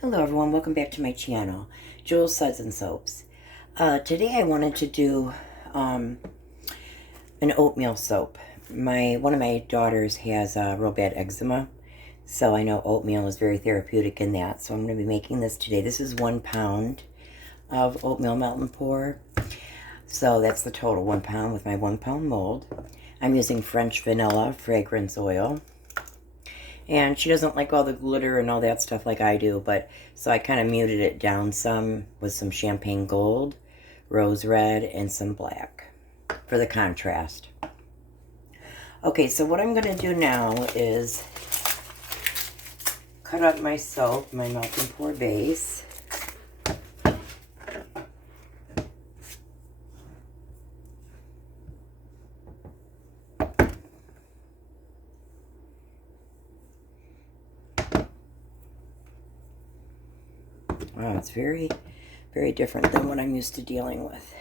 Hello everyone, welcome back to my channel, Jules Suds and Soaps. Today I wanted to do an oatmeal soap. One of my daughters has real bad eczema, so I know oatmeal is very therapeutic in that. So I'm going to be making this today. This is 1 pound of oatmeal melt and pour. So that's the total, 1 pound with my 1 pound mold. I'm using French vanilla fragrance oil. And she doesn't like all the glitter and all that stuff like I do, but so I kind of muted it down some with some champagne gold, rose red, and some black for the contrast. Okay, so what I'm going to do now is cut up my soap, my melt and pour base. Wow, it's very, very different than what I'm used to dealing with.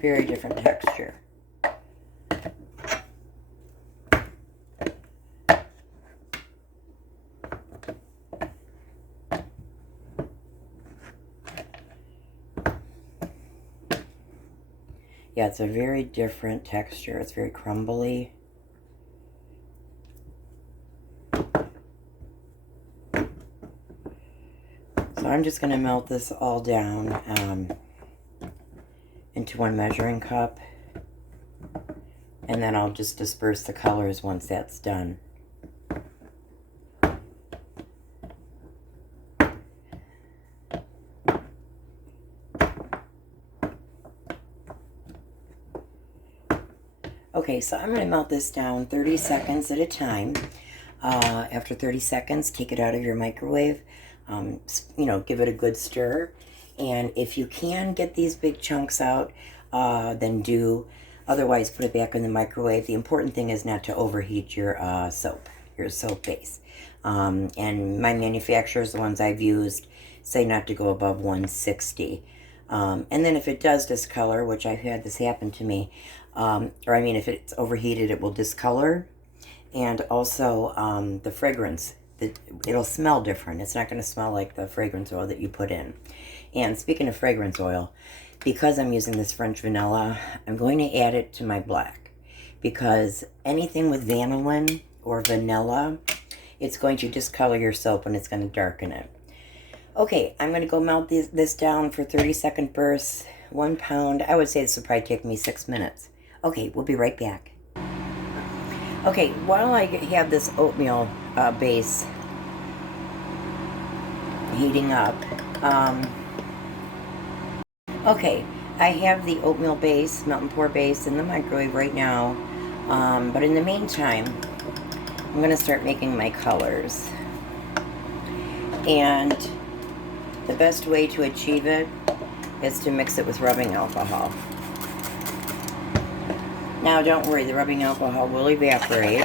Very different texture. Yeah, it's a very different texture. It's very crumbly. So I'm just going to melt this all down into one measuring cup, and then I'll just disperse the colors once that's done. Okay, so I'm going to melt this down 30 seconds at a time. After 30 seconds, take it out of your microwave. Give it a good stir. And if you can get these big chunks out, then do. Otherwise, put it back in the microwave. The important thing is not to overheat your soap base. And my manufacturers, the ones I've used, say not to go above 160. And then if it does discolor, which I've had this happen to me, if it's overheated, it will discolor. And also the fragrance, it'll smell different. It's not going to smell like the fragrance oil that you put in. And speaking of fragrance oil, because I'm using this French vanilla, I'm going to add it to my black. Because anything with vanillin or vanilla, it's going to discolor your soap and it's going to darken it. Okay, I'm going to go melt this down for 30-second bursts, 1 pound. I would say this would probably take me 6 minutes. Okay, we'll be right back. Okay, while I have this oatmeal base heating up, okay, I have the oatmeal base, melt and pour base in the microwave right now, but in the meantime, I'm going to start making my colors. And the best way to achieve it is to mix it with rubbing alcohol. Now, don't worry, the rubbing alcohol will evaporate.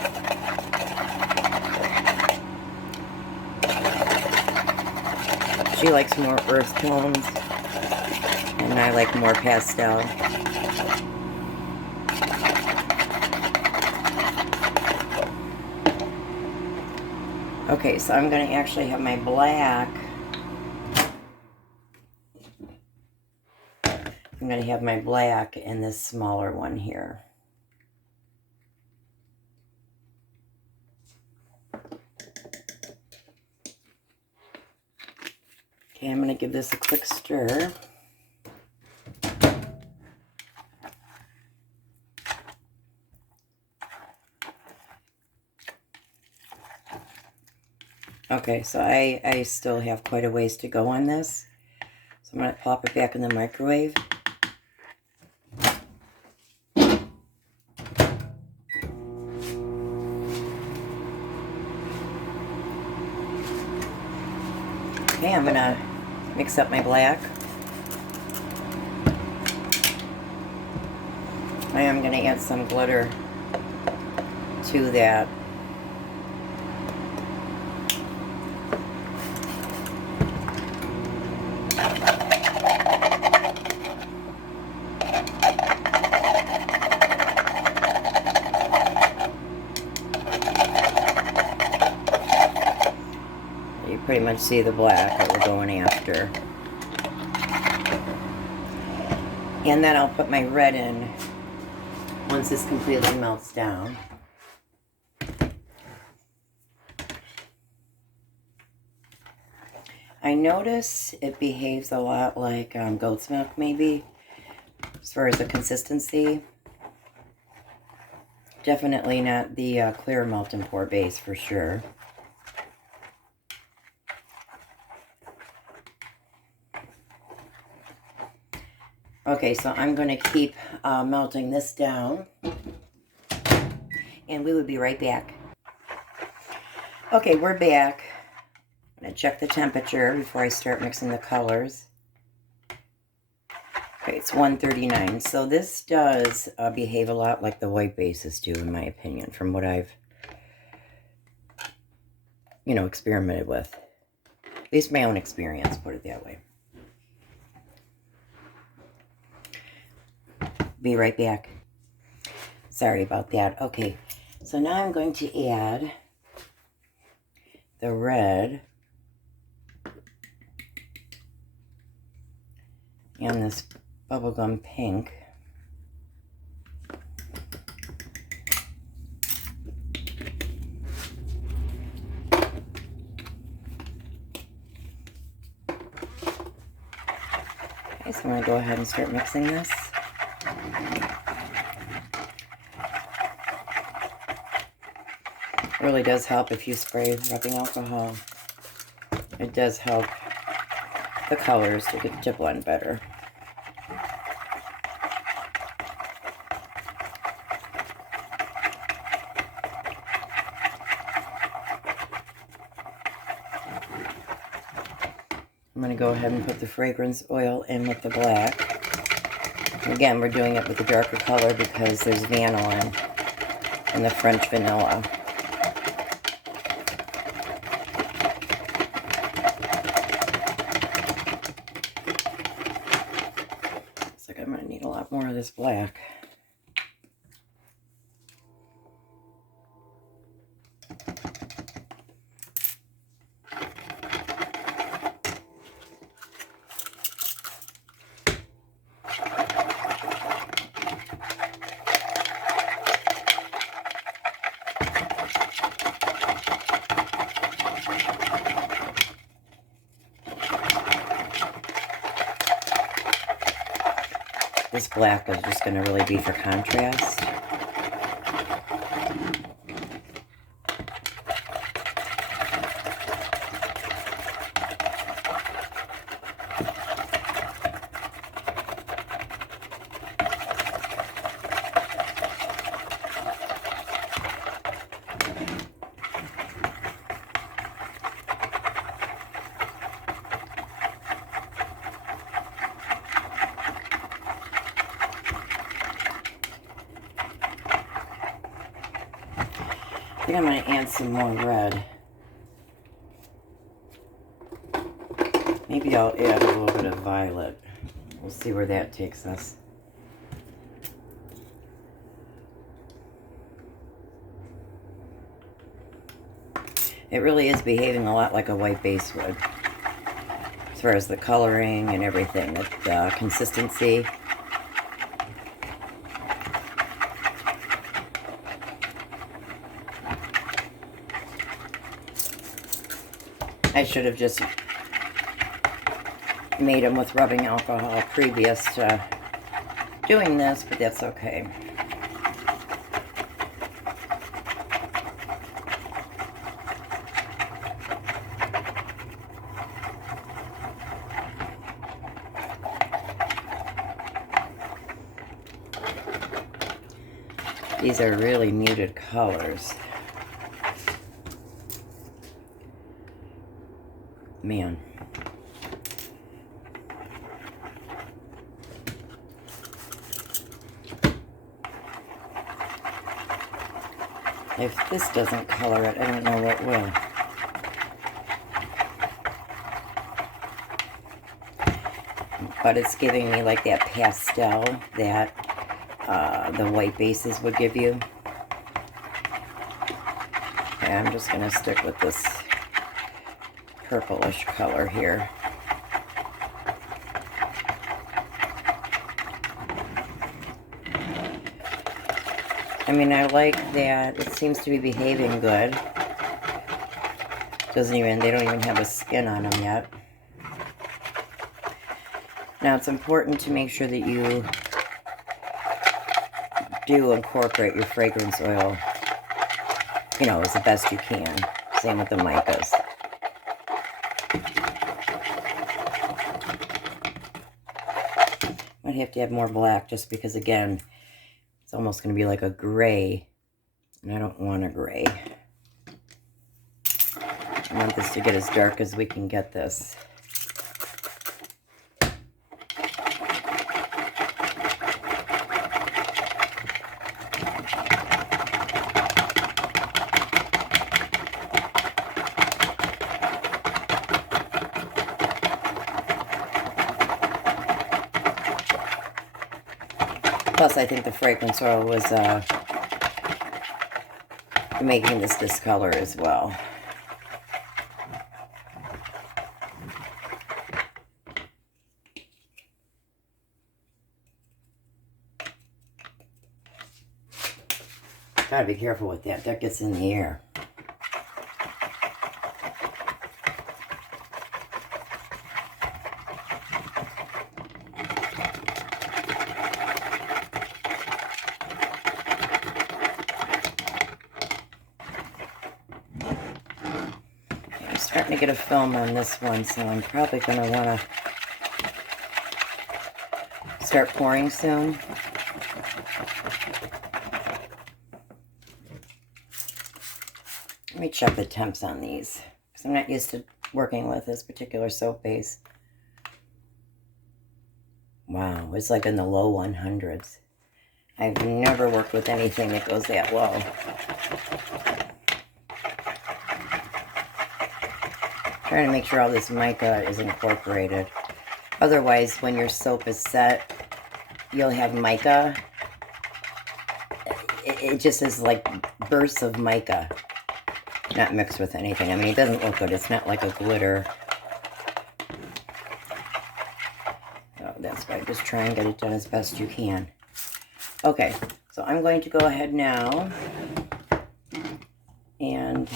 She likes more earth tones, and I like more pastel. Okay, so I'm going to actually have my black. I'm going to have my black in this smaller one here. Okay, I'm going to give this a quick stir. Okay, so I still have quite a ways to go on this. So I'm going to pop it back in the microwave. Okay, I'm going to mix up my black. I am going to add some glitter to that. pretty much see the black that we're going after. And then I'll put my red in once this completely melts down. I notice it behaves a lot like goat's milk, maybe, as far as the consistency. Definitely not the clear melt and pour base for sure. Okay, so I'm going to keep melting this down, and we will be right back. Okay, we're back. I'm going to check the temperature before I start mixing the colors. Okay, it's 139. So this does behave a lot like the white bases do, in my opinion, from what I've, experimented with. At least my own experience, put it that way. Be right back. Sorry about that. Okay, so now I'm going to add the red and this bubblegum pink. Okay, so I'm going to go ahead and start mixing this. It really does help if you spray rubbing alcohol. It does help the colors to blend better. I'm going to go ahead and put the fragrance oil in with the black. Again, we're doing it with the darker color because there's vanillin and the French vanilla. Looks like I'm going to need a lot more of this black. This black is just going to really be for contrast. I think I'm going to add some more red. Maybe I'll add a little bit of violet. We'll see where that takes us. It really is behaving a lot like a white base would, as far as the coloring and everything, the consistency. I should have just made them with rubbing alcohol previous to doing this, but that's okay. These are really muted colors. Man. If this doesn't color it, I don't know what will. But it's giving me like that pastel that the white bases would give you. Okay, I'm just going to stick with this purplish color here. I mean, I like that. It seems to be behaving good. They don't even have a skin on them yet. Now, it's important to make sure that you do incorporate your fragrance oil, you know, as the best you can. Same with the micas. Might have to add more black just because, again, it's almost going to be like a gray, and I don't want a gray. I want this to get as dark as we can get this. Plus, I think the fragrance oil was making this color as well. Gotta be careful with that. That gets in the air. I'm starting to get a film on this one, so I'm probably going to want to start pouring soon. Let me check the temps on these, because I'm not used to working with this particular soap base. Wow, it's like in the low 100s. I've never worked with anything that goes that low. Trying to make sure all this mica is incorporated. Otherwise, when your soap is set, you'll have mica. It just is like bursts of mica. Not mixed with anything. I mean, it doesn't look good. It's not like a glitter. So that's why just try and get it done as best you can. Okay, so I'm going to go ahead now and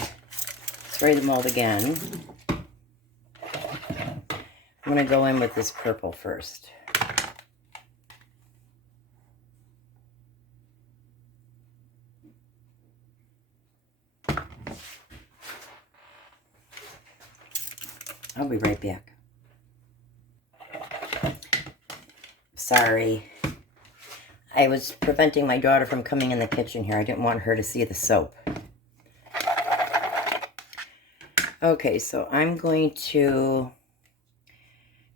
spray the mold again. I'm going to go in with this purple first. I'll be right back. Sorry. I was preventing my daughter from coming in the kitchen here. I didn't want her to see the soap. Okay, so I'm going to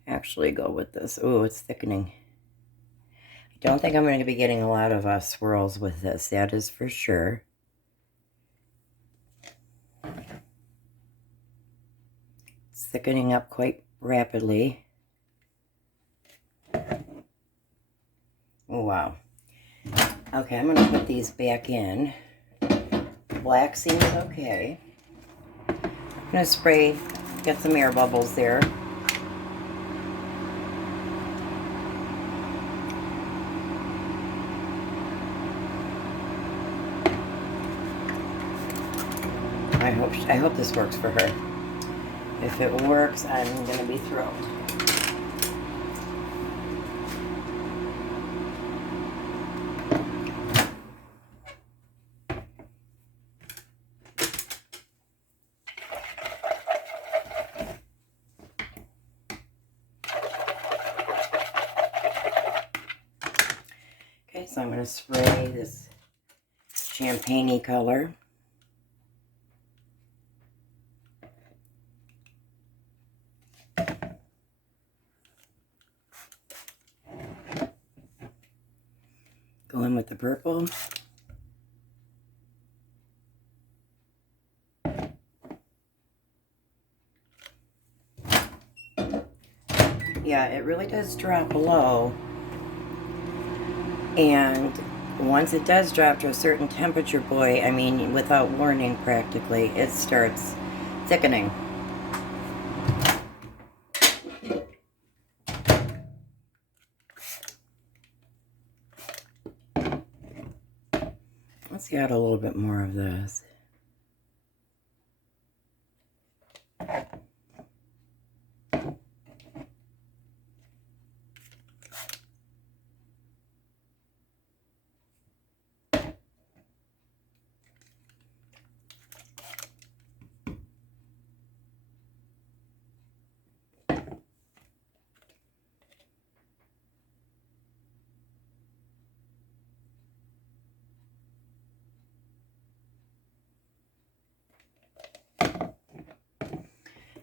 actually go with this. Oh, it's thickening. I don't think I'm going to be getting a lot of swirls with this. That is for sure. It's thickening up quite rapidly. Oh, wow. Okay, I'm going to put these back in. Black seems okay. I'm going to spray, get some air bubbles there. I hope this works for her. If it works, I'm going to be thrilled. Okay, so I'm going to spray this champagne-y color. Go in with the purple. Yeah, it really does drop low. And once it does drop to a certain temperature, boy, I mean, without warning practically, it starts thickening. Let's add a little bit more of this.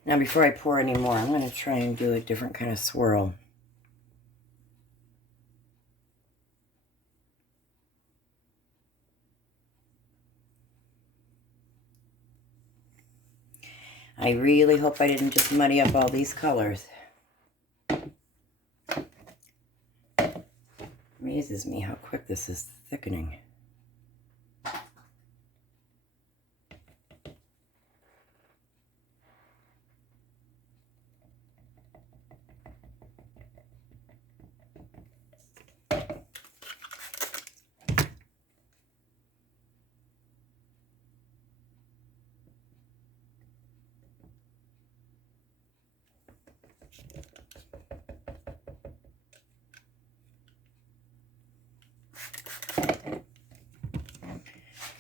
Now before I pour any more, I'm going to try and do a different kind of swirl. I really hope I didn't just muddy up all these colors. Amazes me how quick this is thickening.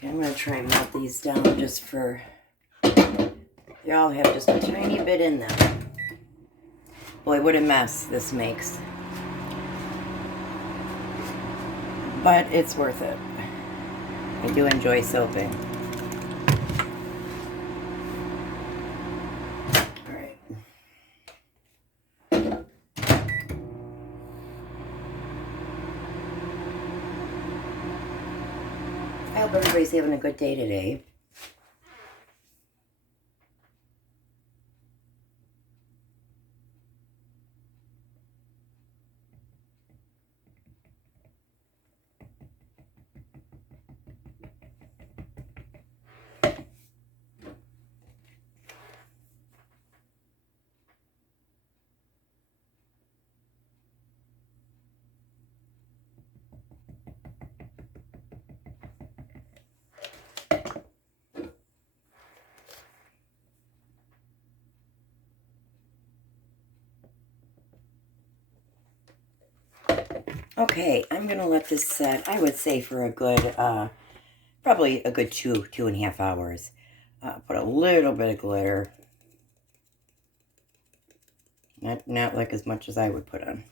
I'm going to try and melt these down just for, they all have just a tiny bit in them. Boy, what a mess this makes. But it's worth it. I do enjoy soaping. All right. I hope everybody's having a good day today. Okay, I'm going to let this set, I would say, for a good, probably a good 2.5 hours. Put a little bit of glitter. Not like as much as I would put on.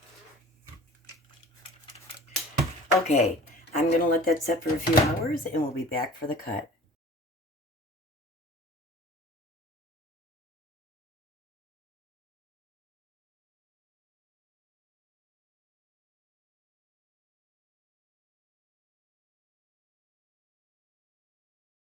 Okay, I'm going to let that set for a few hours, and we'll be back for the cut.